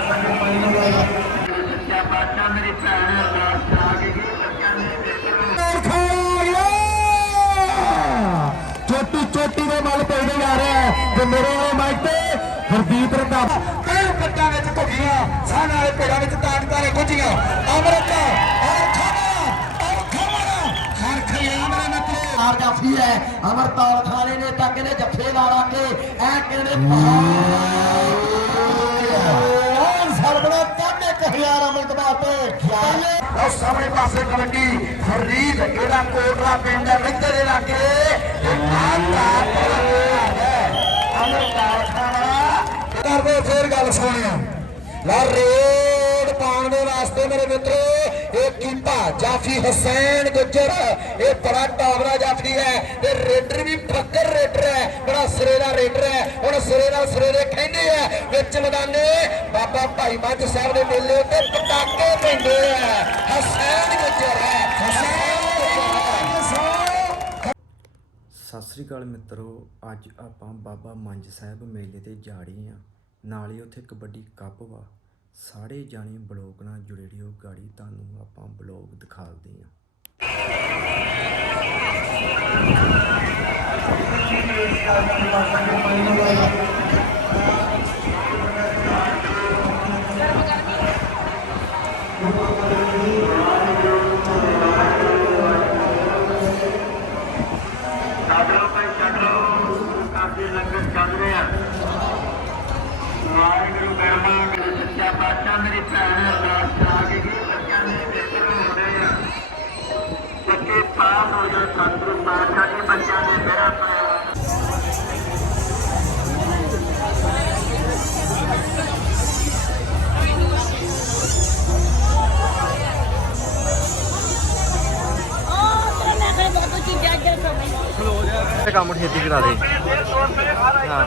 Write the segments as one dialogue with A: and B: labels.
A: ਸੱਚਾ ਬਾਦਸ਼ਾਹ ਮੇਰੀ ਭੈਣ ਅਰਦਾਸ ਕਰਾ ਕੇ ਗਈ ਬੱਚਿਆਂ ਨੇ ਦੇਖਣਾ
B: ਚੋਟੀ ਚੋਟੀ ਦੇ ਮਲ ਪੈਦੇ ਜਾ ਰਿਹਾ ਹੈ ਤੇ ਮੇਰੇ ਵਾਲੇ ਮਾਈਕ ਤੇ ਹਰਦੀਪ ਰੰਧਾਵਾ ਕਈ ਪੱਟਾਂ ਵਿੱਚ ਘੁੱਗੀਆਂ ਸਾਨ ਵਾਲੇ ਪੇੜਾਂ ਵਿੱਚ ਤਾਕਤਾਂ ਨੇ ਗੁੱਜੀਆਂ ਅਮਰਤ ਔਰ ਖਮਾ ਔਰ ਖਮਾ ਹਰ ਖਿਆਮ ਨੇ ਮਤਲਬ ਆਰ ਜਾਫੀ ਉਹ ਸਾਹਮਣੇ ਪਾਸੇ ਕਬੱਡੀ ਫਰੀਦ ਇਹਦਾ ਕੋਟਲਾ ਪਿੰਡ ਹੈ, ਮਿੱਤਰ ਦੇ ਲਾਗੇ ਇਹ ਕਾਂਦਾ ਅਮਰਤਾਲ ਖਾਨਾ ਕਰਦੇ ਫੇਰ ਗੱਲ ਸੁਣਿਓ। ਲਾ ਰੋਡ ਪਾਉਣ ਦੇ ਵਾਸਤੇ ਮੇਰੇ ਮਿੱਤਰੋ ਇਹ ਜਾਫੀ ਹਸੈਨ ਗੁੱਜਰ। ਇਹ ਬੜਾ ਟਾਵਰਾ ਜਾਫੀ ਹੈ। ਤੇ ਰੇਡਰ ਵੀ ਫੱਕਰ ਰੇਡਰ ਹੈ। ਬੜਾ ਸਿਰੇ ਦਾ ਰੇਡਰ ਹੈ। ਹੁਣ ਸਿਰੇ ਨਾਲ ਸਿਰੇ ਦੇ ਕਹਿੰਦੇ ਆ ਵਿੱਚ ਮੈਦਾਨੇ ਬਾਬਾ ਭਾਈ ਮੱਝ ਸਾਹਿਬ ਦੇ ਮੇਲੇ ਉੱਤੇ ਪਟਾਕੇ ਪੈਂਦੇ ਆ ਹਸੈਨ ਗੁੱਜਰ ਹੈ।
C: ਸਤਿ ਸ੍ਰੀ ਅਕਾਲ ਮਿੱਤਰੋ, ਅੱਜ ਆਪਾਂ ਬਾਬਾ ਮੰਜ ਸਾਹਿਬ ਮੇਲੇ ਤੇ ਜਾ ਰਹੇ ਆ ਨਾਲ ਹੀ ਉੱਥੇ ਕਬੱਡੀ ਕੱਪ ਵਾ। ਸਾਰੇ ਜਾਣੇ ਬਲੌਗ ਨਾਲ ਜੁੜੇ ਰਹੋ ਗਾੜੀ ਤੁਹਾਨੂੰ ਆਪਾਂ ਬਲੌਗ ਦਿਖਾਉਂਦੇ ਹਾਂ।
A: ਛੱਡ ਲਓ ਭਾਈ ਛੱਡ ਲਓ ਕਾਫੀ ਲੰਗਰ ਚੱਲ ਰਿਹਾ ਵਾਹਿਗੁਰੂ ਕਰਮਾ ਮੇਰੇ ਬਾਦਸ਼ਾਹ ਮੇਰੀ ਭੈਣ ਅਰਦਾਸ ਕਰਾ ਕੇ ਗਈ ਬੱਚਿਆਂ ਨੇ ਦੇਖਣ ਹੋ ਰਹੇ ਆ। ਸੱਚੇ ਪਾਸ ਹੋ ਜਾ ਸਤਿਗੁਰੂ ਪਾਤਸ਼ਾਹ ਜੀ ਬੱਚਿਆਂ ਨੇ ਮੇਰਾ ਪਾਇਆ
C: ਕੰਮ ਛੇਤੀ ਕਰਾ ਦੇ। ਹਾਂ।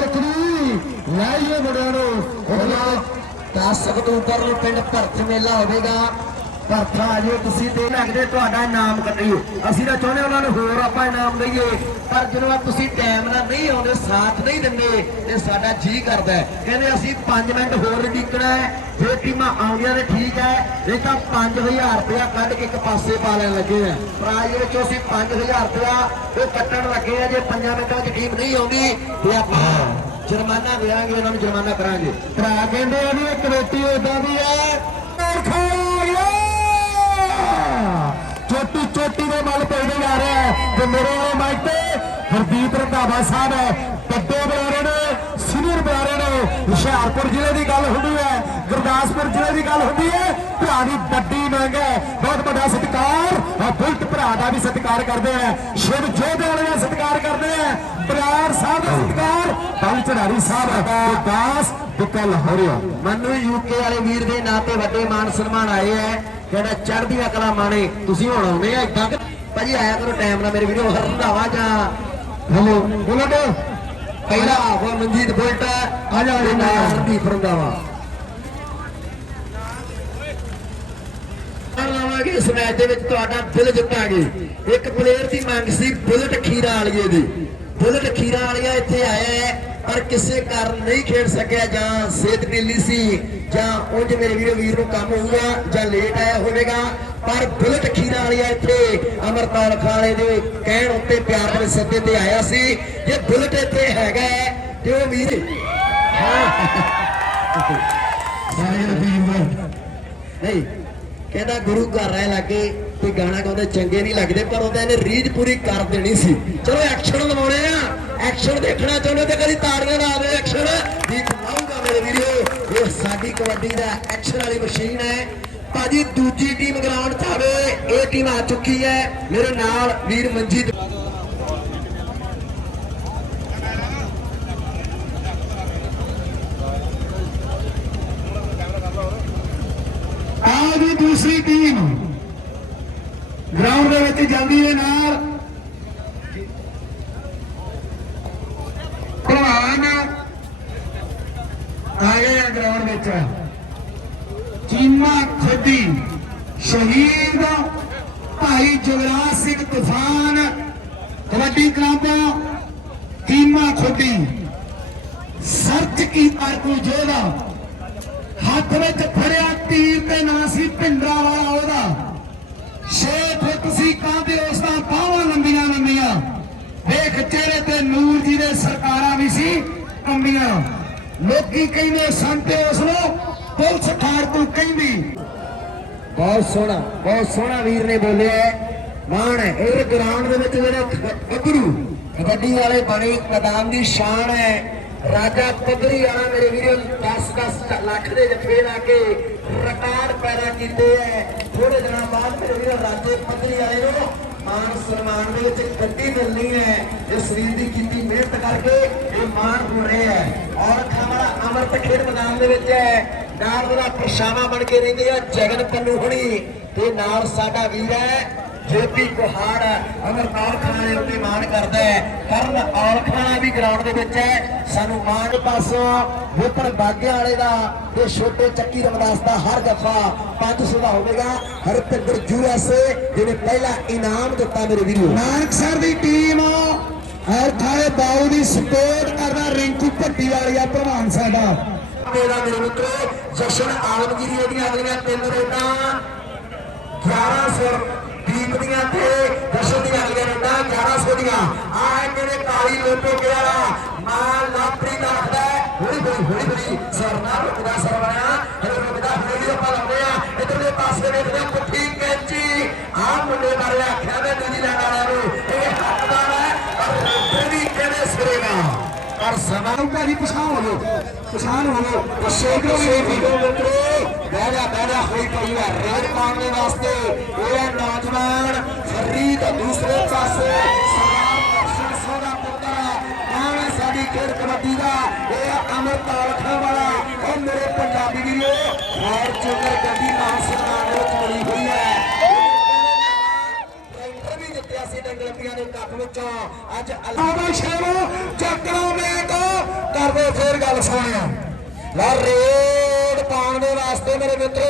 B: ਰਖੜੀ ਲਾਈਏ ਬੜਿਆਂ ਨੂੰ। ਉਹਨਾਂ 10 ਅਕਤੂਬਰ ਨੂੰ ਪਿੰਡ ਭਰਤ ਮੇਲਾ ਹੋਵੇਗਾ। ਭਰਥਾ ਆ ਜਿਓ ਤੁਸੀਂ ਦੇ ਲੱਗਦੇ ਤੁਹਾਡਾ ਇਨਾਮ ਕੱਢਿਓ। ਅਸੀਂ ਤਾਂ ਚਾਹੁੰਦੇ ਉਹਨਾਂ ਨੂੰ ਹੋਰ ਆਪਾਂ ਇਨਾਮ ਦਈਏ, ਪਰ ਜਦੋਂ ਤੁਸੀਂ ਟਾਈਮ ਨਾਲ ਨਹੀਂ ਆਉਂਦੇ, ਸਾਥ ਨਹੀਂ ਦਿੰਦੇ, ਤੇ ਸਾਡਾ ਜੀ ਕਰਦਾ ਕਹਿੰਦੇ ਅਸੀਂ 5 ਮਿੰਟ ਹੋਰ ਉਡੀਕਣਾ ਹੈ ਜੇ ਟੀਮਾਂ ਆਉਂਦੀਆਂ ਨੇ, ਠੀਕ ਹੈ ਇਹ ਤਾਂ 5000 ਰੁਪਇਆ ਕੱਢ ਕੇ ਇੱਕ ਪਾਸੇ ਪਾ ਲੈਣ ਲੱਗੇ ਆ। ਪ੍ਰਾਈਜ਼ ਵਿੱਚੋਂ ਅਸੀਂ 5000 ਰੁਪਇਆ ਉਹ ਕੱਟਣ ਲੱਗੇ ਆ, ਜੇ 5 ਮਿੰਟਾਂ 'ਚ ਟੀਮ ਨਹੀਂ ਆਉਂਦੀ, ਤੇ ਆਪਾਂ ਜੁਰਮਾਨਾ ਦੇਵਾਂਗੇ, ਉਹਨਾਂ ਨੂੰ ਜੁਰਮਾਨਾ ਕਰਾਂਗੇ। ਭਰਾ ਕਹਿੰਦੇ ਆ ਵੀ ਇਹ ਕਮੇਟੀ ਉਦਾਂ ਦੀ ਹੈ ਚੋਟੀ ਚੋਟੀ ਦੇ ਮਲ ਪੈਦੇ ਜਾ ਰਿਹਾ ਹੈ ਤੇ ਮੇਰੇ ਵਾਲੇ ਮਾਈਕ ਤੇ ਹਰਦੀਪ ਰੰਧਾਵਾ ਸਾਹਿਬ ਹੈ। ਵੱਡੇ ਬੁਲਾਰੇ ਸੀਨੀਅਰ ਬੁਲਾਰੇ ਨੇ। ਹੁਸ਼ਿਆਰਪੁਰ ਜ਼ਿਲ੍ਹੇ ਦੀ ਗੱਲ ਹੁੰਦੀ ਹੈ ਗੁਰਦਾਸਪੁਰ ਜ਼ਿਲ੍ਹੇ ਦੀ ਗੱਲ ਹੁੰਦੀ ਹੈ। ਭਰਾ ਦੀ ਵੱਡੀ ਮੰਗ ਹੈ। ਬਹੁਤ ਵੱਡਾ ਸਤਿਕਾਰ ਆ ਬੁਲਟ ਭਰਾ ਦਾ ਵੀ ਸਤਿਕਾਰ ਕਰਦੇ ਆ। ਸ਼ਿਵ ਜੋਧੇ ਵਾਲੇ ਦਾ ਸਤਿਕਾਰ ਕਰਦੇ ਆ। ਬਰਾੜ ਸਾਹਿਬ ਦਾ ਸਤਿਕਾਰ ਬਲ ਚੜਾਰੀ ਸਾਹਿਬ ਤੇ ਦਾਸ ਬਿੱਕਾ ਲਾਹੌਰੀਆ ਮੈਨੂੰ ਯੂਕੇ ਵਾਲੇ ਵੀਰ ਦੇ ਨਾਂ ਤੇ ਵੱਡੇ ਮਾਨ ਸਨਮਾਨ ਆਏ ਐ ਜਿਹੜਾ ਚੜ੍ਹਦੀ ਅਕਲਾ ਮਾਣੇ ਤੁਸੀਂ ਹੁਣ ਆਉਨੇ ਆ ਇਦਾਂ ਭਾਜੀ ਆਇਆ ਕਰੋ ਟਾਈਮ ਨਾਲ ਮੇਰੇ ਵੀਡੀਓ ਹਰਦਾਵਾ ਜਾਂ ਹਲੋ ਬੁਲਟ ਪਹਿਲਾ ਹਾਫ ਮਨਜੀਤ ਬੁਲਟ ਆ ਜਾ ਹਰਦੀਪ ਰੰਦਾਵਾ ਲਾਵਾਂਗੇ ਇਸ ਮੈਚ ਦੇ ਵਿੱਚ ਤੁਹਾਡਾ ਦਿਲ ਜਿੱਤਾਂਗੇ। ਇੱਕ ਪਲੇਅਰ ਦੀ ਮੰਗ ਸੀ ਬੁਲਟ ਖੀਰਾ ਵਾਲੀਏ ਦੀ। ਬੁਲਟ ਖੀਰਾ ਵਾਲੀਆ ਇੱਥੇ ਆਇਆ ਹੈ। ਪਰ ਕਿਸੇ ਕਾਰਨ ਨਹੀਂ ਖੇਡ ਸਕਿਆ ਜਾਂ ਸਿਹਤ ਢਿੱਲੀ ਸੀ ਜਾਂ ਉਂਝ ਮੇਰੇ ਵੀਰੋ ਵੀਰ ਨੂੰ ਕੰਮ ਹੋਊਗਾ ਜਾਂ ਲੇਟ ਆਇਆ ਹੋਵੇਗਾ, ਪਰ ਬੁਲਟ ਖੀਰਾ ਵਾਲੀਆ ਇੱਥੇ ਅਮਰਪਾਲ ਖਾਲੇ ਦੇ ਕਹਿਣ ਉੱਤੇ ਪਿਆਰ ਦੇ ਸੱਦੇ ਤੇ ਆਇਆ ਸੀ। ਜੇ ਬੁਲਟ ਇੱਥੇ ਹੈਗਾ ਤੇ ਉਹ ਵੀਰ ਨਹੀਂ, ਕਹਿੰਦਾ ਗੁਰੂ ਘਰ ਰਹਿ ਲੱਗੇ ਤੇ ਗਾਣਾ ਗਾਉਂਦੇ ਚੰਗੇ ਨਹੀਂ ਲੱਗਦੇ, ਪਰ ਉਹਦਾ ਇਹਨੇ ਰੀਝ ਪੂਰੀ ਕਰ ਦੇਣੀ ਸੀ। ਚਲੋ ਐਕਸ਼ਨ ਲਵਾਉਣੇ ਆ। ਐਕਸ਼ਨ ਦੇਖਣਾ ਚਾਹੁੰਦੇ ਤੇ ਕਦੀ ਤਾੜੀਆਂ ਲਾ ਦਿਓ ਐਕਸ਼ਨ। ਵੀ ਲਾਊਗਾ ਮੇਰੇ ਵੀਰੋ। ਇਹ ਸਾਡੀ ਕਬੱਡੀ ਦਾ ਐਕਸ਼ਨ ਵਾਲੀ ਮਸ਼ੀਨ ਹੈ। ਭਾਜੀ ਦੂਜੀ ਟੀਮ ਗਰਾਊਂਡ 'ਚ ਆਵੇ, ਇਹ ਟੀਮ ਆ ਚੁੱਕੀ ਹੈ। ਮੇਰੇ ਨਾਲ ਵੀਰ ਮਨਜੀਤ ਆ ਜੀ ਦੂਸਰੀ ਟੀਮ। ਗਰਾਊਂਡ ਦੇ ਵਿੱਚ ਜਾਂਦੀ ਹੈ ਨਾਲ ਭਲਵਾਨ ਆ ਗਏ ਆ ਗਰਾਊਂਡ ਵਿੱਚ ਚੀਮਾ ਖੋਦੀ ਸ਼ਹੀਦ ਭਾਈ ਜਗਰਾਜ ਸਿੰਘ ਤੂਫਾਨ, ਕਬੱਡੀ ਕਲੱਬ ਚੀਮਾ ਖੋਦੀ ਸਰਚ ਕੀ ਅਰਕੂ ਜੋਦਾ? ਹੱਥ ਵਿੱਚ ਫੜਿਆ ਤੀਰ ਤੇ ਨਾਂ ਸੀ ਭਿੰਡਰਾ ਵਾਲਾ ਉਹਦਾ। ਛੇ ਫੁੱਟ ਸੀ ਕਾਂਦੇ ਉਸ ਦਾ ਬਾਹਾਂ ਲੰਬੀਆਂ ਲੰਬੀਆਂ। ਵੇਖ, ਚਿਹਰੇ ਤੇ ਨੂਰ ਜੀ ਦੇ ਸਰਕਾਰਾਂ ਵੀ ਸੀ ਕੰਬੀਆਂ। ਲੋਕੀ ਕਹਿੰਦੇ ਸੰਤੇ ਉਸ ਨੂੰ, ਪੁਲਿਸ ਠਾੜ ਕਹਿੰਦੀ। ਬਹੁਤ ਸੋਹਣਾ ਬਹੁਤ ਸੋਹਣਾ ਵੀਰ ਨੇ ਬੋਲਿਆ ਮਾਣ ਹੈ ਇਹ ਗਰਾਊਂਡ ਦੇ ਵਿੱਚ ਜਿਹੜੇ ਗੱਭਰੂ ਕਬੱਡੀ ਵਾਲੇ ਬਣੇ, ਮੈਦਾਨ ਦੀ ਸ਼ਾਨ ਹੈ। ਰਾਜਾ ਪੱਧਰੀ ਵਾਲਾ ਮੇਰੇ ਵੀਰੋ 10 10 ਲੱਖ ਦੇ ਜਫੇ ਲਾ ਕੇ ਰਿਕਾਰਡ ਪੈਦਾ ਕੀਤੇ ਹੈ। ਥੋੜੇ ਦਿਨਾਂ ਬਾਅਦ ਮੇਰੇ ਵੀਰੋ, ਰਾਜੇ ਪੱਧਰੀ ਵਾਲੇ ਨੂੰ ਮਾਨ ਸਨਮਾਨ ਦੇ ਵਿੱਚ ਗੱਡੀ ਮਿਲਣੀ ਹੈ। ਇਹ ਸਰੀਰ ਦੀ ਕੀਤੀ ਮਿਹਨਤ ਕਰਕੇ ਇਹ ਮਾਨ ਹੋ ਰਿਹਾ ਹੈ। ਔਰ ਖਾਮੜਾ ਅਮਰਤ ਖੇਡ ਮੈਦਾਨ ਦੇ ਵਿੱਚ ਹੈ। ਨਾਲ ਉਹਦਾ ਪਰਛਾਵਾਂ ਬਣ ਕੇ ਰਹਿੰਦੇ ਆ ਜਗਨ ਪੰਨੂ ਹੁਣੀ। ਤੇ ਨਾਲ ਸਾਡਾ ਵੀਰ ਹੈ ਜੋਤੀ ਕੁਹਾੜ ਅਮਰਪਾਲ ਖਾਨ ਦੇ ਉੱਤੇ ਮਾਣ ਕਰਦਾ ਹੈ। ਕਰਨ ਔਲ ਖਾਨਾ ਵੀ ਗਰਾਊਂਡ ਦੇ ਵਿੱਚ ਹੈ। ਸਾਨੂੰ ਮਾਣ ਪਾਸੋਂ ਵਿਪਨ ਬਾਗਿਆ ਵਾਲੇ ਦਾ ਤੇ ਛੋਟੇ ਚੱਕੀ ਰਮਦਾਸ ਦਾ ਹਰ ਜਫਾ 500 ਦਾ ਹੋਵੇਗਾ। ਹਰਪਿੰਦਰ ਜੂਐਸਏ ਜਿਹਨੇ ਪਹਿਲਾ ਇਨਾਮ ਦਿੱਤਾ ਮੇਰੇ ਵੀਰੋ। ਨਾਨਕ ਸਰ ਦੀ ਟੀਮ ਔਰ ਥਾਏ ਬਾਉ ਦੀ ਸਪੋਰਟ ਕਰਦਾ ਰਿੰਕੂ ਭੱਟੀ ਵਾਲੀਆ ਪ੍ਰਧਾਨ ਸਾਡਾ ਮੇਰਾ ਮੇਰੇ ਮਿੱਤਰੋ ਜਸ਼ਨ ਆਲਮਗੀਰੀ ਇਹਦੀਆਂ ਅਗਲੀਆਂ ਤਿੰਨ ਰੇਡਾਂ। 1100 ਦੀਪ ਦੀਆਂ ਤੇ ਦਸ਼ਨ ਦੀਆਂ ਅਗਲੀਆਂ ਰੇਡਾਂ 1100 ਦੀਆਂ। ਆ ਹੈ ਕਿਹੜੇ ਕਾਲੀ ਲੋਟੋ ਕੇ ਵਾਲਾ ਲਾਪਰੀ ਦਾ ਰੱਖਦਾ ਹੈ। ਹੌਲੀ ਹੌਲੀ ਹੌਲੀ ਹੌਲੀ ਸਰਨਾ ਰੁਕਦਾ ਸਰਵਣਾ ਹੌਲੀ ਰੁਕਦਾ, ਹੌਲੀ ਆਪਾਂ ਲਾਉਂਦੇ ਆ ਇਧਰਲੇ ਪਾਸੇ ਵੇਖਦੇ ਆ ਪੁੱਠੀ ਕੈਂਚੀ। ਆ ਮੁੰਡੇ ਬਾਰੇ ਆਖਿਆ ਮੈਂ ਨਿਊਜ਼ੀਲੈਂਡ ਵਾਲਿਆਂ ਨੂੰ ਸਮਾਂ ਭਾਜੀ ਪਛਾਣ ਹੋ ਲੋ ਪਛਾਣ ਹੋ ਲੋ ਪਿੱਛੇ ਨਹੀਂ ਵੀਡੀਓ ਮਿੱਤਰੋ ਬਹਿ ਜਾ ਬਹਿ ਜਾ ਹੋਈ ਪਈ ਹੈ ਰੇਡ ਪਾਉਣ ਦੇ ਵਾਸਤੇ। ਇਹ ਨੌਜਵਾਨ ਫਰੀਦ ਦੂਸਰੇ ਪਾਸੇ। ਸਰਦਾਰ ਸਿੰਘ ਪੁੱਤਰ ਆਵੇਂ ਸਾਡੀ ਖੇਡ ਕਬੱਡੀ ਦਾ? ਇਹ ਅਮਰਪਾਲ ਖਾਂ ਵਾਲਾ ਉਹ ਮੇਰੇ ਪੰਜਾਬੀ ਵੀਰੋ ਫਾਰਚੂਨਰ ਗੱਡੀ ਮਾਨ ਸਨਮਾਨ ਵਿੱਚ ਮਿਲੀ ਹੋਈ ਹੈ। ਵੀ ਜਿੱਤਿਆ ਦੇ ਕੱਪ ਵਿੱਚੋਂ। ਅੱਜ ਅਲਾਵਾ ਸ਼ੇਰੋ ਚੱਕਰਾਂ ਮੇਟ ਕਰਦੇ ਫੇਰ ਗੱਲ ਸੁਣਿਓ। ਲਾ ਰੇਡ ਪਾਉਣ ਦੇ ਵਾਸਤੇ ਮੇਰੇ ਮਿੱਤਰੋ,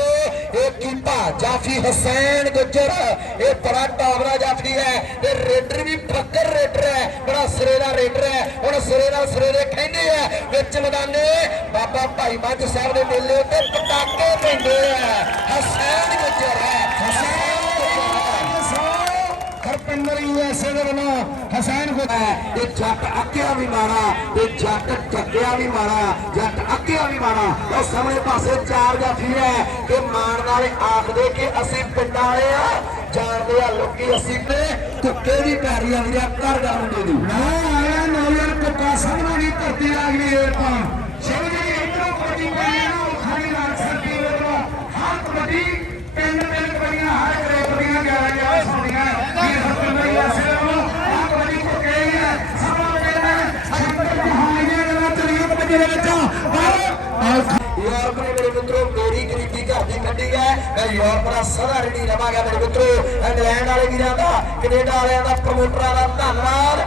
B: ਇਹ ਕੀਪਾ, ਜਾਫੀ ਹਸੈਨ ਗੁੱਜਰ। ਇਹ ਬੜਾ ਟਾਵਰਾ ਜਾਫੀ ਹੈ। ਤੇ ਰੇਡਰ ਵੀ ਫੱਕਰ ਰੇਡਰ ਹੈ। ਬੜਾ ਸਿਰੇ ਦਾ ਰੇਡਰ ਹੈ। ਹੁਣ ਸਿਰੇ ਨਾਲ ਸਿਰੇ ਦੇ ਕਹਿੰਦੇ ਆ ਵਿੱਚ ਮੈਦਾਨੇ, ਬਾਬਾ ਭਾਈ ਮੱਝ ਸਾਹਿਬ ਦੇ ਮੇਲੇ ਉੱਤੇ ਪਟਾਕੇ ਪੈਂਦੇ ਆ ਹਸੈਨ ਗੁੱਜਰ ਹੈ ਹਸੈਨ ਗੁੱਜਰ ਹੈ ਹਰਪਿੰਦਰ ਯੂਐਸਏ ਦੇ ਵੱਲੋਂ ਹਸੈਨ ਕੋ ਤੇ ਜੱਟ ਅੱਕਿਆ ਵੀ ਮਾਰਾ ਤੇ ਜੱਟ ਚੱਕਿਆ ਵੀ ਮਾਰਾ ਜੱਟ ਅੱਕਿਆ ਵੀ ਮਾਰਾ। ਉਹ ਸਾਹਮਣੇ ਪਾਸੇ ਚਾਰ ਜਾਫੀ ਹੈ ਤੇ ਮਾਣ ਵਾਲੇ ਆਖਦੇ ਕਿ ਅਸੀਂ ਪਿੰਡਾਂ ਵਾਲੇ ਆ ਜਾਣਦੇ ਆ ਲੋਕੀ ਅਸੀਂ ਤੇ ਕੁੱਕੇ ਦੀ ਪੈਰੀ ਆ ਵੀਰੇ ਕਰ ਗਾ ਮੁੰਡੇ ਦੀ। ਨਾ ਆਇਆ ਨੌਜਵਾਨ ਕੁੱਕਾ ਸਾਹਮਣੇ ਦੀ ਧਰਤੀ ਆ ਗਈ ਏਰ ਤਾਂ ਸ਼ਿਵ ਜੀ ਇਧਰੋਂ ਕਬੱਡੀ ਪਈ ਨਾ ਉਹ ਖਾਲੀ ਰਾਜ ਸਰਕੀ ਵੱਲੋਂ ਹਰ ਕਬੱਡੀ ਤਿੰਨ ਤਿੰਨ ਕਬੱਡੀਆਂ ਹਰ ਕਰੇ ਕਬੱਡੀਆਂ ਗਿਆਰਾਂ ਗਿਆਰਾਂ ਸੌਦੀਆਂ ਵੀਰ ਹਰਪਿੰਦਰ ਯਾਸੇ ਵੱਲੋਂ ਆ ਕਬੱਡੀ ਕੋ ਗਈ ਹੈ ਸਮਾਂ ਕਹਿੰਦਾ ਸ਼ੰਕਰ ਕਹਾਣੀਆਂ ਗੱਲਾਂ ਚੱਲੀਆਂ ਕਬੱਡੀ ਦੇ ਵਿੱਚ। ਆਓ ਯੂਰਪ ਨੇ ਮੇਰੇ ਮਿੱਤਰੋ, ਮੇਰੀ ਗਰੀਬੀ ਘਰ ਦੀ ਕੱਢੀ ਹੈ। ਮੈਂ ਯੂਰਪ ਦਾ ਸਦਾ ਰਣੀ ਰਵਾਂਗਾ, ਮੇਰੇ ਮਿੱਤਰੋ। ਇੰਗਲੈਂਡ ਵਾਲੇ ਵੀਰਾਂ ਦਾ, ਕੈਨੇਡਾ ਵਾਲਿਆਂ ਦਾ, ਪ੍ਰਮੋਟਰਾਂ ਦਾ ਧੰਨਵਾਦ।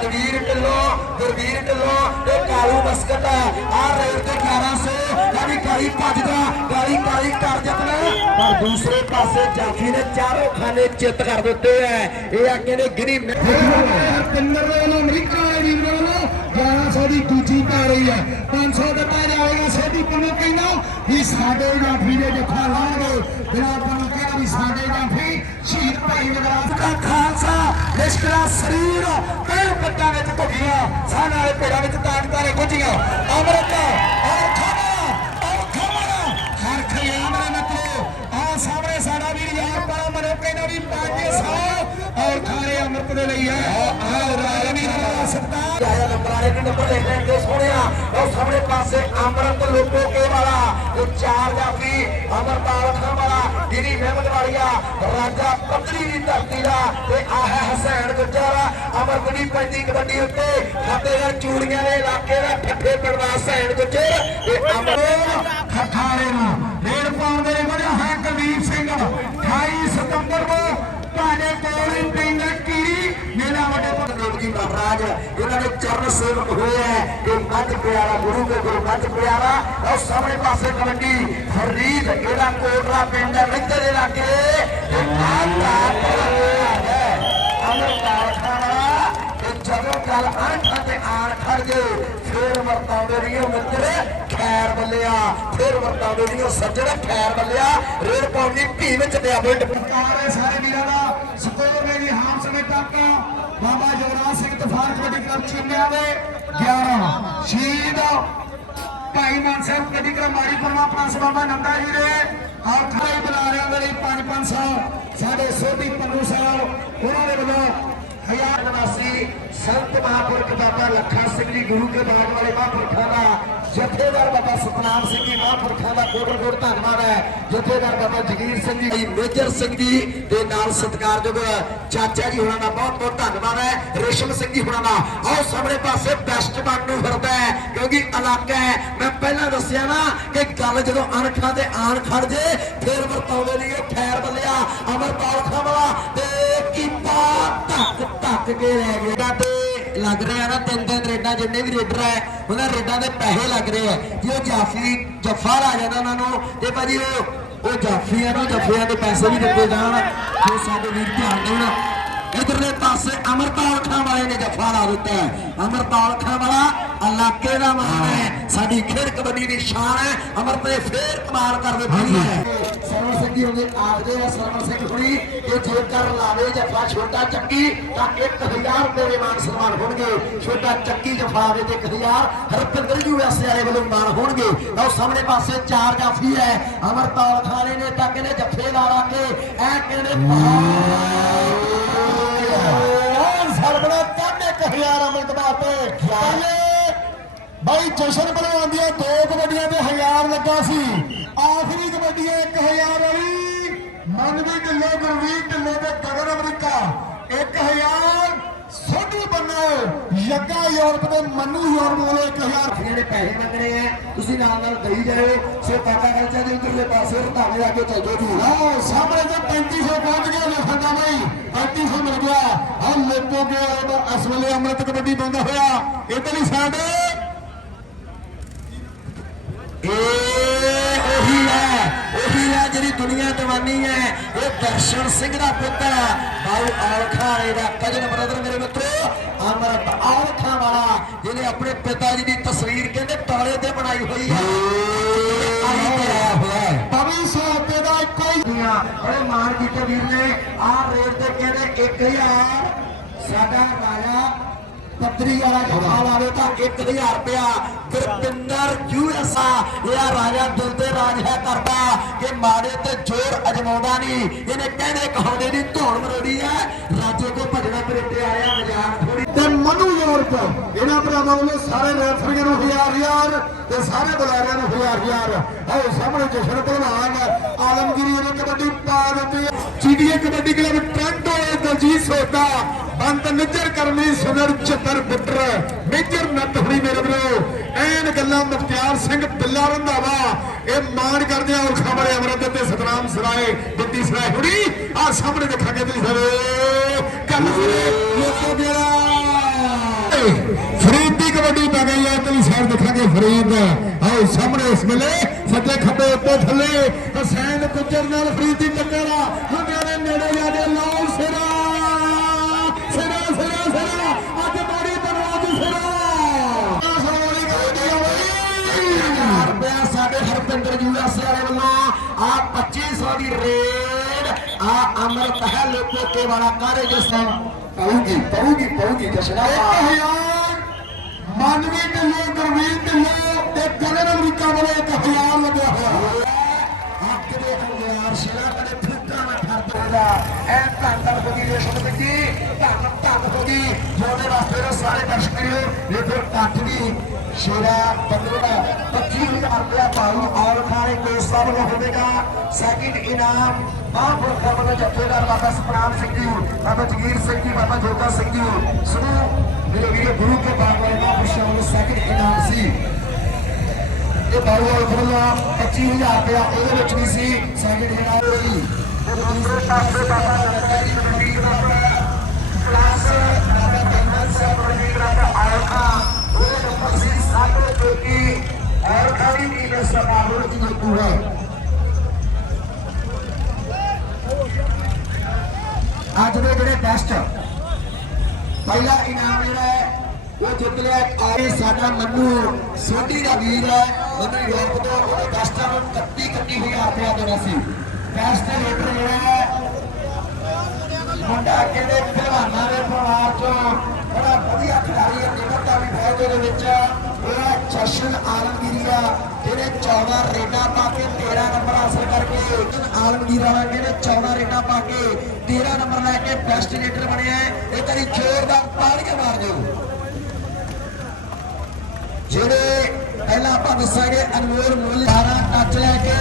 B: ਹੈ ਮਨਵੀਰ ਢਿੱਲੋਂ, ਗੁਰਵੀਰ ਢਿੱਲੋਂ ਤੇ ਕਾਲੂ ਮਸਕਟ ਆ ਰੇਡ ਤੇ 1100 ਯਾਨੀ ਕਾਲੀ ਭੱਜਦਾ ਕਾਲੀ ਕਾਲੀ ਕਰ ਜਿੱਤਣਾ ਪਰ ਦੂਸਰੇ ਪਾਸੇ ਜਾਫੀ ਨੇ ਚਾਰੋਂ ਖਾਨੇ ਚਿੱਤ ਕਰ ਦਿੱਤੇ ਐ। ਇਹ ਆ ਕਹਿੰਦੇ ਗਿਰੀ ਹਰਪਿੰਦਰ ਦੇ ਵੱਲੋਂ ਅਮਰੀਕਾ ਵਾਲੇ ਵੀਰ ਵੱਲੋਂ 1100 ਦੀ ਦੂਜੀ ਪੈ ਰਹੀ ਹੈ 500 ਦਿੱਤਾ ਜਾਵੇਗਾ ਸੋਢੀ ਪੰਨੂ ਕਹਿੰਦਾ ਵੀ ਸਾਡੇ ਜਾਫੀ ਦੇ ਜੱਫਾ ਲਾਉਣਗੇ। ਬਿਨਾਂ ਪੰਨੂ ਕਹਿੰਦਾ ਵੀ ਸਾਡੇ ਜਾਫੀ ਸ਼ਹੀਦ ਭਾਈ ਨਗਰਾਜ ਦਾ ਖਾਲਸਾ। ਨਿਸ਼ਕਲਾ ਸਰੀਰ ਪੈਰ ਪੱਟਾਂ ਵਿੱਚ ਧੁੱਗੀਆਂ ਸਾਨ ਵਾਲੇ ਪੇੜਾਂ ਵਿੱਚ ਤਾਕਤਾਂ ਨੇ ਗੁੱਜੀਆਂ ਅੰਮ੍ਰਿਤ ਔਰ ਖਮਾ ਔਰ ਖਮਾ ਹਰ ਖਿਆ ਮੇਰੇ ਮਿੱਤਰੋ ਆ ਸਾਹਮਣੇ ਸਾਡਾ ਵੀਰ ਯਾਰ ਪਾਲਾ ਮਨੋ ਕਹਿੰਦਾ ਵੀ 500 ਔਰ ਖਾਰੇ ਅਮਰਤ ਦੇ ਲਈ ਹੈ ਆਹ ਰਾਜਨੀ ਦਾ ਸਤਿਕਾਰ ਆਇਆ ਨੰਬਰਾਂ ਦੇ ਨੰਬਰ ਲਿਖ ਲੈਂਦੇ ਸੋਹਣਿਆ। ਉਹ ਸਾਹਮਣੇ ਪਾਸੇ ਅਮਰਤ ਲੋਕੋ ਵਾਲਾ, ਤੇ ਚਾਰ ਜਾਫੀ ਅਮਰਪਾਲ ਖਾਨ ਵਾਲਾ ਦੀਦੀ ਮਹਿਮਦ ਵਾਲੀਆ, ਰਾਜਾ ਪਤਲੀ ਦੀ ਧਰਤੀ ਦਾ, ਤੇ ਆਹ ਹੈ ਹਸੈਨ ਗੁੱਜਰ ਅਮਰਗੜੀ ਪੈਂਦੀ ਕਬੱਡੀ ਉੱਤੇ ਫਤਿਹਗੜ੍ਹ ਚੂੜੀਆਂ ਦੇ ਇਲਾਕੇ ਦਾ ਠੱਠੇ ਪਿੰਡ ਦਾ ਹਸੈਨ ਗੁੱਜਰ, ਤੇ ਅਮਰ ਖਖਾਲੇ ਨੂੰ ਡੇਢ ਪਾਉਣ ਦੇ ਚਰਨ ਸੇਵਕ ਹੋਏ ਹੈ। ਕਿ ਮੱਝ ਪਿਆਰਾ ਗੁਰੂ ਕੇ ਗੁਰੂ ਮੱਝ ਪਿਆਰਾ। ਉਹ ਸਾਹਮਣੇ ਪਾਸੇ ਕਬੱਡੀ। ਫਰੀਦ ਇਹਦਾ ਕੋਟਲਾ ਪਿੰਡ ਹੈ, ਮਿੱਤਰ ਦੇ ਤੇ ਆਤਾ ਹੈ। ਅਮਰਪਾਲ ਖਾਨਾ ਤੇ ਜਦੋਂ ਗੱਲ ਅਣਖਾਂ ਤੇ ਆਣ ਖੜ ਜੇ ਫੇਰ ਵਰਤਾਉਂਦੇ ਰਹੀਓ ਮਿੱਤਰ ਖੈਰ ਬੱਲਿਆ। ਫੇਰ ਵਰਤਾਉਂਦੇ ਰਹੀਓ ਸੱਜਣ ਖੈਰ ਬੱਲਿਆ। ਰੇਡ ਪਾਉਣੀ ਭੀ ਵਿੱਚ ਤੇ ਅਬਲਟ ਸਾਰੇ ਵੀਰਾਂ ਦਾ। ਸਕੋਰ ਨੇ ਜੀ ਹਾਮ ਸਮੇਂ ਤੱਕ ਬਾਬਾ ਜਵਰਾਜ ਸਿੰਘ ਤਫਾਰ ਕਬੱਡੀ 11 ਸ਼ਹੀਦ। ਭਾਈ ਮਾਨ ਸਾਹਿਬ, ਕਦੀ ਕਰ ਮਾੜੀ ਪਰਮਾ ਪ੍ਰਾਂਸ ਨੰਦਾ ਜੀ ਦੇ ਆਪ ਬੁਲਾਰਿਆਂ ਦੇ ਲਈ 5-500 ਸਾਡੇ ਸੋਢੀ ਪੰਨੂ ਸਾਹਿਬ, ਉਹਨਾਂ ਦੇ ਵੱਲੋਂ ਹਜ਼ਾਰ ਨਿਵਾਸੀ ਸੰਤ ਮਹਾਪੁਰਖ ਬਾਬਾ ਲੱਖਾ ਸਿੰਘ ਜੀ ਗੁਰੂ ਕੇ ਬਾਗ ਵਾਲੇ ਮਹਾਂਪੁਰਖਾਂ ਦਾ ਜਥੇਦਾਰ ਬਾਬਾ ਸਤਨਾਮ ਸਿੰਘ ਜੀ ਮਹਾਂਪੁਰਖਾਂ ਦਾ ਕੋਟਰ ਕੋਟ ਧੰਨਵਾਦ ਹੈ। ਜਥੇਦਾਰ ਬਾਬਾ ਜਗੀਰ ਸਿੰਘ ਜੀ ਮੇਜਰ ਸਿੰਘ ਜੀ ਦੇ ਨਾਲ ਸਤਿਕਾਰਯੋਗ ਚਾਚਾ ਜੀ ਹੁਣਾਂ ਦਾ ਬਹੁਤ ਬਹੁਤ ਧੰਨਵਾਦ ਹੈ। ਰੇਸ਼ਮ ਸਿੰਘ ਜੀ ਹੁਣਾਂ ਦਾ, ਆਓ ਸਾਹਮਣੇ ਪਾਸੇ ਬੈਸਟ ਬਣ ਨੂੰ ਫਿਰਦਾ ਹੈ, ਕਿਉਂਕਿ ਇਲਾਕਾ ਹੈ। ਮੈਂ ਪਹਿਲਾਂ ਦੱਸਿਆ ਨਾ ਕਿ ਗੱਲ ਜਦੋਂ ਅਣਖਾਂ ਤੇ ਆਣ ਖੜ ਜੇ, ਫੇਰ ਵਰਤਾਉਂਦੇ ਲਈ ਇਹ ਖੈਰ ਬੱਲਿਆ, ਅਮਰਪਾਲ ਖਾਂ ਵਾਲਾ ਤੇ ਕੀਤਾ ਧੱਕ ਧੱਕ ਕੇ ਰਹਿ ਗਿਆ ਤੇ ਲੱਗ ਰਿਹਾ ਨਾ ਤਿੰਨ ਤਿੰਨ ਰੇਡਾਂ, ਜਿੰਨੇ ਵੀ ਰੇਡਰ ਹੈ ਉਹਨਾਂ ਰੇਡਾਂ ਦੇ ਪੈਸੇ ਲੱਗ ਰਹੇ ਆ। ਜੇ ਉਹ ਜਾਫੀ ਜੱਫਾ ਲਾ ਜਾਂਦਾ ਉਹਨਾਂ ਨੂੰ, ਤੇ ਭਾਜੀ ਉਹ ਉਹ ਜਾਫੀਆਂ ਨੂੰ, ਜੱਫਿਆਂ ਦੇ ਪੈਸੇ ਵੀ ਦਿੱਤੇ ਜਾਣ, ਜੋ ਸਾਡੇ ਵੀਰ ਧਿਆਨ ਦੇਣ। ਇਧਰਲੇ ਪਾਸੇ ਅਮਰਪਾਲ ਖਾਂ ਵਾਲੇ ਨੇ ਜੱਫਾ ਲਾ ਦਿੱਤਾ ਹੈ। ਅਮਰਪਾਲ ਖਾਂ ਵਾਲਾ ਇਲਾਕੇ ਦਾ ਮਾਣ ਹੈ। ਸਾਡੀ ਖੇਡ ਕਬੱਡੀ ਦੀ ਸ਼ਾਨ ਹੈ। ਅਮਰਤ ਨੇ ਫੇਰ ਕਮਾਲ ਕਰ ਦਿੱਤੀ ਹੈ। ਸਰਵਣ ਸਿੰਘ ਜੀ ਹੁੰਦੇ ਆਖਦੇ ਆ, ਸਰਵਣ ਸਿੰਘ ਹੁਣੀ ਕਿ ਜੇਕਰ ਲਾਵੇ ਜੱਫਾ ਛੋਟਾ ਚੱਕੀ, ਤਾਂ 1000 ਰੁਪਏ ਮਾਨ ਸਨਮਾਨ ਹੋਣਗੇ। ਛੋਟਾ ਚੱਕੀ ਜੱਫਾ ਆਵੇ ਤੇ 1000 ਹਰਪਿੰਦਰ ਜੀ ਵੈਸੇ ਵਾਲੇ ਵੱਲੋਂ ਮਾਨ ਹੋਣਗੇ। ਲਓ, ਸਾਹਮਣੇ ਪਾਸੇ ਚਾਰ ਜਾਫੀ ਹੈ। ਅਮਰਪਾਲ ਖਾਨੇ ਨੇ ਤਾਂ ਕਹਿੰਦੇ ਜੱਫੇ ਲਾ ਲਾ ਕੇ ਐ ਕਹਿੰਦੇ ਪਹਾੜ। ਸਰਬਣਾ ਕਾਹਨੇ ਕਹਿਆਰ ਅਮਰਤ ਬਾਤੇ ਪਹਿਲੇ ਬਾਈ ਜਸ਼ਨ ਬਣਵਾਉਣ ਦੀਆਂ ਦੋ ਕਬੱਡੀਆਂ ਤੇ ਹਜ਼ਾਰ ਲੱਗਾ ਸੀ। ਆਖਰੀ ਕਬੱਡੀ ਹੈ 1000 ਵਾਲੀ। ਮਨਵੀ ਢਿੱਲੋਂ ਗੁਰਵੀਰ ਢਿੱਲੋਂ ਤੇ ਗਗਨ ਅਮਰੀਕਾ। 1000 ਸੋਢੀ ਬੰਨੋ ਯੱਗਾ ਯੂਰਪ ਦੇ ਮੰਨੂ ਯੂਰਪ ਵੱਲੋਂ 1000 ਜਿਹੜੇ ਪੈਸੇ ਮੰਗ ਰਹੇ ਆ ਤੁਸੀਂ ਨਾਲ ਨਾਲ ਦੇਈ ਜਾਓ ਸੇ ਕਾਕਾ ਕਲਚਾ ਦੇ ਉਧਰਲੇ ਪਾਸੇ ਆ ਕੇ ਚੱਲ ਜਾਓ ਜੀ। ਆਹ ਸਾਹਮਣੇ ਤੇ 3500 ਪਹੁੰਚ ਗਿਆ ਲਿਖਾਂਗਾ ਬਾਈ। 3500 ਮਿਲ ਗਿਆ। ਆ ਲੋਕੋ ਕੇ ਇਸ ਵੇਲੇ ਅੰਮ੍ਰਿਤ ਕਬੱਡੀ ਪਾਉਂਦਾ ਹੋਇਆ। ਇਧਰਲੀ ਸਾਈਡ ਇਹ ਹੈ ਹੈ ਜਿਹੜੀ ਦੁਨੀਆ ਦੀਵਾਨੀ ਹੈ ਇਹ ਦਰਸ਼ਨ ਸਿੰਘ ਦਾ ਪੁੱਤਰ ਬਾਉ ਔਲਖਾ ਦਾ ਕਜਨ ਬ੍ਰਦਰ ਮੇਰੇ ਮਿੱਤਰੋ, ਅਮਰਤ ਔਲਖਾ ਵਾਲਾ, ਜਿਹਨੇ ਆਪਣੇ ਪਿਤਾ ਜੀ ਦੀ ਤਸਵੀਰ ਕਹਿੰਦੇ ਟਾਲੇ ਤੇ ਬਣਾਈ ਹੋਈ ਹੈ। ਪਵੀ ਸੋਤੇ ਦਾ ਇੱਕੋ ਹੀ ਦੁਨੀਆ ਬੜੇ ਮਾਣ ਕੀਤੇ ਵੀਰ ਨੇ, ਆਹ ਰੇਟ ਤੇ ਕਹਿੰਦੇ 1000 ਸਾਡਾ ਰਾਜਾ ਪੱਤਰੀ ਵਾਲਾ ਜਫਾ ਲਾਵੇ ਤਾਂ 1000 ਰੁਪਇਆ। ਗੁਰਪਿੰਦਰ ਯੂਐਸਆ ਇਹ ਰਾਜਾ ਦਿਲ ਤੇ ਰਾਜ ਹੈ ਕਰਦਾ ਕਿ ਮਾੜੇ ਤੇ ਜ਼ੋਰ ਅਜਮਾਉਂਦਾ ਨਹੀਂ। ਇਹਨੇ ਕਹਿੰਦੇ ਕਹਾਉਂਦੇ ਦੀ ਧੌਣ ਮਰੋੜੀ ਹੈ। ਰਾਜੇ ਕੋ ਭਜਣਾ ਪਰੇਟੇ ਆਇਆ, ਮਜ਼ਾਕ ਥੋੜੀ ਤੇ ਮਨੂ ਯੂਰਪ, ਇਹਨਾਂ ਭਰਾਵਾਂ ਨੂੰ ਸਾਰੇ ਰੈਫਰੀਆਂ ਨੂੰ ਹਜ਼ਾਰ ਹਜ਼ਾਰ ਤੇ ਸਾਰੇ ਬੁਲਾਰਿਆਂ ਨੂੰ ਹਜ਼ਾਰ ਹਜ਼ਾਰ। ਆਓ ਸਾਹਮਣੇ ਜਸ਼ਨ ਪਹਿਲਵਾਨ ਆਲਮਗੀਰੀ ਨੇ ਕਬੱਡੀ ਪਾ ਦਿੱਤੀ ਚੀਡੀਏ ਕਬੱਡੀ ਕਲੱਬ ਟ੍ਰਾਂਟੋ ਦਲਜੀਤ ਸੋਦਾ ਬੰਤ ਨਿੱਜਰ ਕਰਮੀ ਸੁਨਰ ਚਤਰ ਪੁੱਤਰ ਮੇਜਰ ਨੱਤ ਹੁਣੀ ਮੇਰੇ ਵੀਰੋ ਐਨ ਗੱਲਾਂ ਮੁਖਤਿਆਰ ਸਿੰਘ ਬਿੱਲਾ ਰੰਧਾਵਾ ਇਹ ਮਾਣ ਕਰਦੇ ਆ ਔਖਾ ਬੜੇ ਅਮਰਤ ਤੇ ਸਤਨਾਮ ਸਰਾਏ ਦਿੱਤੀ ਸਰਾਏ ਹੁਣੀ ਆ ਸਾਹਮਣੇ ਦੇਖਾਂਗੇ ਤੁਸੀਂ ਸਾਰੇ ਗੱਲ ਸੁਣੇ ਲੋਕੋ ਮੇਰਾ ਫਰੀਦ ਦੀ ਕਬੱਡੀ ਪੈ ਗਈ ਹੈ ਤੇ ਸਾਈਡ ਦੇਖਾਂਗੇ ਫਰੀਦ ਆਓ ਸਾਹਮਣੇ ਇਸ ਵੇਲੇ ਸੱਜੇ ਖੱਬੇ ਉੱਤੇ ਥੱਲੇ ਹਸੈਨ ਗੁੱਜਰ ਨਾਲ ਫਰੀਦ ਦੀ ਟੱਕਰ ਆ ਮੁੰਡਿਆਂ ਦੇ ਨੇੜੇ ਜਾ ਕੇ ਲਾਉ ਸਿਰਾ ਸਿਰਾ ਰੁਪਿਆ ਸਾਡੇ ਹਰਪਿੰਦਰ ਯੂਐਸਏ ਵਾਲੇ ਵੱਲੋਂ ਆ 2500 ਦੀ ਰੇਡ ਆ ਅਮਰਤ ਹੈ ਲੋਕੋ ਕੇ ਵਾਲਾ ਕਾਰੇ ਜਿਸ ਪਾਉਗੀ ਪਾਉਗੀ ਪਾਉਗੀ ਜਸ਼ਨਾ 1000 ਮਾਨਵੀ ਢਿੱਲੋਂ ਗੁਰਵੀਰ ਢਿੱਲੋਂ ਤੇ ਗਗਨ ਅਮਰੀਕਾ ਵੱਲੋਂ 1000 ਲੱਗਿਆ ਹੋਇਆ। ਹੱਕ ਦੇ ਹਜ਼ਾਰ ਸ਼ੇਰਾ ਕਦੇ ਫੁੱਟਾ ਨਾ ਠਰਦਾ ਦਾ ਐ ਧੰਨ ਧੰਨ ਹੋ ਗਈ ਰੇਸ਼ਮ ਸਿੰਘ ਜੀ ਧੰਨ ਧੰਨ ਹੋ ਗਈ ਜੋੜੇ ਵਾਸਤੇ ਦੇ ਸਾਰੇ ਦਰਸ਼ਕ ਵੀਰੋ ਵੇਖੋ ਕੱਠ ਵੀ ਸ਼ੇਰਾ ਬੰਦੂ 25000 ਰੁਪਇਆ ਭਾਊ ਔਰ ਖਾਣੇ ਕੇਸ ਸਾਹਿਬ ਨੂੰ ਹੋਵੇਗਾ। ਸੈਕਿੰਡ ਇਨਾਮ ਮਹਾਂਪੁਰਖਾਂ ਵੱਲੋਂ ਜੱਥੇਦਾਰ ਬਾਬਾ ਸਤਨਾਮ ਸਿੰਘ ਜੀ, ਬਾਬਾ ਜਗੀਰ ਸਿੰਘ ਜੀ, ਬਾਬਾ ਜੋਤਾ ਸਿੰਘ ਜੀ। ਸਮੂਹ ਮੇਰੇ ਵੀਰੋ, ਗੁਰੂ ਕੇ ਬਾਗ ਵਾਲੇ ਮਹਾਂਪੁਰਸ਼ਾਂ ਵੱਲੋਂ ਸੈਕਿੰਡ ਇਨਾਮ ਸੀ। ਇਹ ਬਾਬੂ ਵੱਲੋਂ 25000 ਰੁਪਇਆ ਉਹਦੇ ਵਿੱਚ ਵੀ ਸੀ ਸੈਕਿੰਡ ਇਨਾਮ ਹੋਈ ਤੇ ਦੂਸਰੇ ਪਾਸੇ ਬਾਬਾ ਨਰਦਾ ਜੀ ਮੰਡੀ ਦਾ ਕਲਾਸ ਬਾਬਾ ਬੰਦਨ ਸਾਹਿਬ ਮੰਡੀ ਦਾ ਆਲਖਾ ਉਹ ਨੰਬਰ ਸੀ ਸਾਡੇ ਜੋ ਕਿ ਆਲਖਾ ਵੀ ਨੀਲੇ ਸਮਾਰੋਹ ਵਿੱਚ ਜੇਤੂ ਹੈ ਅੱਜ ਦੇ ਜਿਹੜੇ ਟੈਸਟ ਪਹਿਲਾ ਇਨਾਮ ਜਿਹੜਾ ਹੈ, ਉਹ ਜਿੱਤ ਲਿਆ ਆਏ ਸਾਡਾ ਮੰਨੂ ਸੋਢੀ ਦਾ ਵੀਰ ਹੈ, ਮੰਨੂ ਯੂਰਪ ਤੋਂ, ਉਹਦੇ ਟੈਸਟਾਂ ਨੂੰ 31 31000 ਰੁਪਇਆ ਦੇਣਾ ਸੀ। ਟੈਸਟ ਦੇ ਰੇਟਰ ਜਿਹੜਾ ਹੈ, ਮੁੰਡਾ ਕਿਹੜੇ ਪਹਿਲਵਾਨਾਂ ਦੇ ਪਰਿਵਾਰ ਚੋਂ ਬੜਾ ਵਧੀਆ ਖਿਡਾਰੀ ਹੈ, ਨਿਮਰਤਾ ਵੀ ਬਹੁਤ ਉਹਦੇ ਵਿੱਚ ਇਹ ਹੈ ਜਸ਼ਨ ਆਲਮਗੀਰੀਆ ਜਿਹਨੇ 14 ਰੇਡਾਂ ਪਾ ਕੇ 13 ਨੰਬਰ ਹਾਸਲ ਕਰਕੇ ਆਲਮਗੀਰ ਵਾਲਾ ਜਿਹਨੇ 14 ਰੇਡਾਂ ਪਾ ਕੇ 13 ਨੰਬਰ ਲੈ ਕੇ ਬੈਸਟ ਰੇਡਰ ਬਣਿਆ ਇਹ ਕਰੀ ਜ਼ੋਰਦਾਰ ਤਾੜੀਆਂ ਮਾਰ ਦਿਓ। ਜਿਹੜੇ ਪਹਿਲਾਂ ਆਪਾਂ ਦੱਸਾਂਗੇ ਅਨਮੋਲ ਮੁੱਲ 12 ਟੱਚ ਲੈ ਕੇ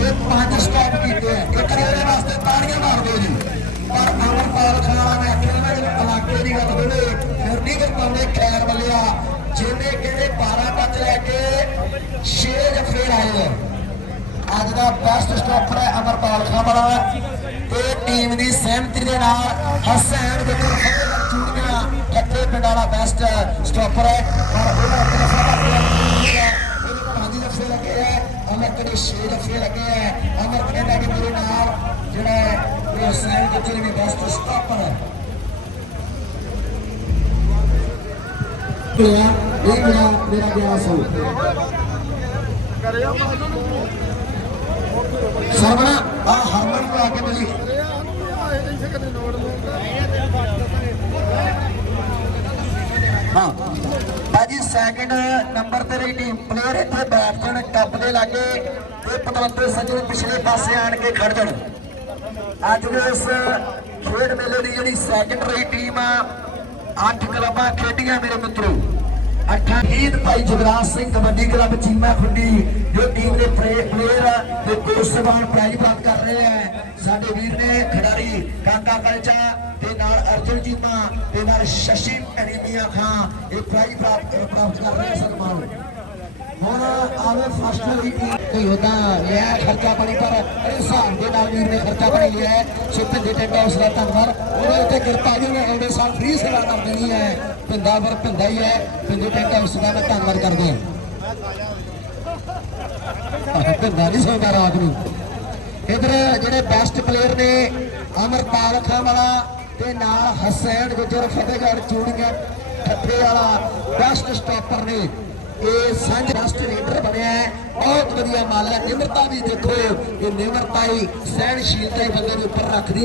B: ਇਹ ਪੰਜ ਸਟੈਪ ਕੀਤੇ ਇੱਕ ਵਾਰੀ ਉਹਦੇ ਵਾਸਤੇ ਤਾੜੀਆਂ ਮਾਰ ਦਿਓ ਜੀ। ਪਰ ਅਮਰਪਾਲ ਖਾਨ ਨੇ ਆਖਿਆ ਨਾ ਇਲਾਕੇ ਦੀ ਗੱਲ ਹੋਵੇ ਫਿਰ ਨਹੀਂ ਕਰ ਪਾਉਂਦੇ ਖੈਰ ਵੱਲਿਆ ਜਿਹਨੇ ਕਹਿੰਦੇ 12 ਟੱਚ ਲੈ ਕੇ 6 ਜਫੇ ਲਾਏ ਅੱਜ ਦਾ ਬੈਸਟ ਸਟਾਪਰ ਹੈ ਅਮਰਪਾਲ ਖਾਨ ਵਾਲਾ ਤੇ ਟੀਮ ਦੀ ਸਹਿਮਤੀ ਦੇ ਨਾਲ ਹਸੈਨ ਵਿਕਰ ਫਤਿਹਗੜ੍ਹ ਚੂੜੀਆਂ ਠੱਠੇ ਪਿੰਡ ਵਾਲਾ ਬੈਸਟ ਸਟਾਪਰ ਹੈ ਪਰ ਉਹਦਾ ਇੱਕ ਦਫਾ ਉਹਦੇ ਪੰਜ ਦਫੇ ਲੱਗੇ ਹੈ ਅਮਰ ਕਦੇ 6 ਦਫੇ ਲੱਗੇ ਹੈ ਅਮਰ ਕਹਿੰਦਾ ਕਿ ਮੇਰੇ ਨਾਲ ਜਿਹੜਾ ਹੈ ਉਹ ਹਸੈਨ ਵਿਕਰ ਵੀ ਬੈਸਟ ਸਟਾਪਰ ਹੈ। ਇਹ ਮੇਰਾ ਸਰਵਣਾ, ਆ ਹਰਮਨ ਨੂੰ ਆ ਕੇ ਮਿਲੀ ਹਾਂ। ਬਾਜੀ ਸੈਕਿੰਡ ਨੰਬਰ ਤੇ ਰਹੀ ਟੀਮ ਪਲੇਅਰ ਇੱਥੇ ਬੈਠ ਜਾਣ, ਕੱਪ ਦੇ ਲਾਗੇ, ਤੇ ਪਤਵੰਤੇ ਸੱਜਣ ਪਿਛਲੇ ਪਾਸੇ ਆਣ ਕੇ ਖੜ ਜਾਣ। ਅੱਜ ਦੇ ਇਸ ਖੇਡ ਮੇਲੇ ਦੀ ਜਿਹੜੀ ਸੈਕਿੰਡ ਟੀਮ ਆ, ਅੱਠ ਕਲੱਬਾਂ ਖੇਡੀਆਂ ਮੇਰੇ ਮਿੱਤਰੋ। ਅੱਠਾਂ ਈਦ ਭਾਈ ਜਗਰਾਜ ਸਿੰਘ, ਕਬੱਡੀ ਕਲੱਬ ਚੀਮਾ ਖੁੰਡੀ, ਜੋ ਟੀਮ ਦੇ ਪਲੇਅਰ ਤੇ ਕੋਚ ਸਬਾਨ ਪ੍ਰਾਈਜ਼ ਪ੍ਰਾਪਤ ਕਰ ਰਹੇ ਹੈ ਸਾਡੇ ਵੀਰ ਨੇ ਖਿਡਾਰੀ ਕਾਕਾ ਕਲਚਾ ਤੇ ਨਾਲ ਅਰਜੁਨ ਚੀਮਾ ਤੇ ਨਾਲ ਸ਼ਸ਼ੀ ਅਨੀਮੀਆ ਖਾਂ ਇਹ ਪ੍ਰਾਈਜ਼ ਪ੍ਰਾਪਤ ਪ੍ਰਾਪਤ ਕਰ ਰਹੇ ਸਨਮਾਨ। ਹੁਣ ਆਵੇ ਫਸਟ ਹੋਈ ਟੀਮ ਕੋਈ ਉਹਦਾ ਲਿਆ ਖਰਚਾ ਪਾਣੀ, ਪਰ ਹਿਸਾਬ ਦੇ ਨਾਲ ਵੀਰ ਨੇ ਖਰਚਾ ਪਾਣੀ ਲਿਆ ਸੋ ਭਿੰਦੇ ਟੈਂਟ ਹਾਊਸ ਦਾ ਧੰਨਵਾਦ। ਉਹਦੇ ਉੱਤੇ ਕਿਰਪਾ ਜੀ ਨੇ ਆਉਂਦੇ ਸਾਲ ਫ੍ਰੀ ਸੇਵਾ ਕਰ ਦੇਣੀ ਹੈ। ਭਿੰਦਾ ਪਰ ਭਿੰਦਾ ਹੀ। ਹੈ ਭਿੰਦੇ ਟੈਂਟ ਹਾਊਸ ਦਾ ਮੈਂ ਧੰਨਵਾਦ ਕਰਦਾ ਹਾਂ। ਭਿੰਦਾ ਨਹੀਂ ਸੌਂਦਾ ਰਾਤ ਨੂੰ। ਇਧਰ ਜਿਹੜੇ ਬੈਸਟ ਪਲੇਅਰ ਨੇ ਅਮਰਪਾਲ ਖਾਂ ਵਾਲਾ ਤੇ ਨਾਲ ਹਸੈਨ ਗੁਜਰ, ਫਤਿਹਗੜ੍ਹ, ਚੂੜੀਆਂ ਠੱਪੇ ਵਾਲਾ ਬੈਸਟ ਸਟਾਪਰ ਨੇ। ਇਹ ਸਾਂਝ ਬੈਸਟ ਲੀਡਰ ਬਣਿਆ ਹੈ। ਬਹੁਤ ਵਧੀਆ ਮਾਲ ਹੈ। ਨਿਮਰਤਾ ਵੀ ਦੇਖੋ। ਇਹ ਨਿਮਰਤਾ ਹੀ ਸਹਿਣਸ਼ੀਲਤਾ ਹੀ ਬੰਦੇ ਦੇ ਉੱਪਰ ਰੱਖਦੀ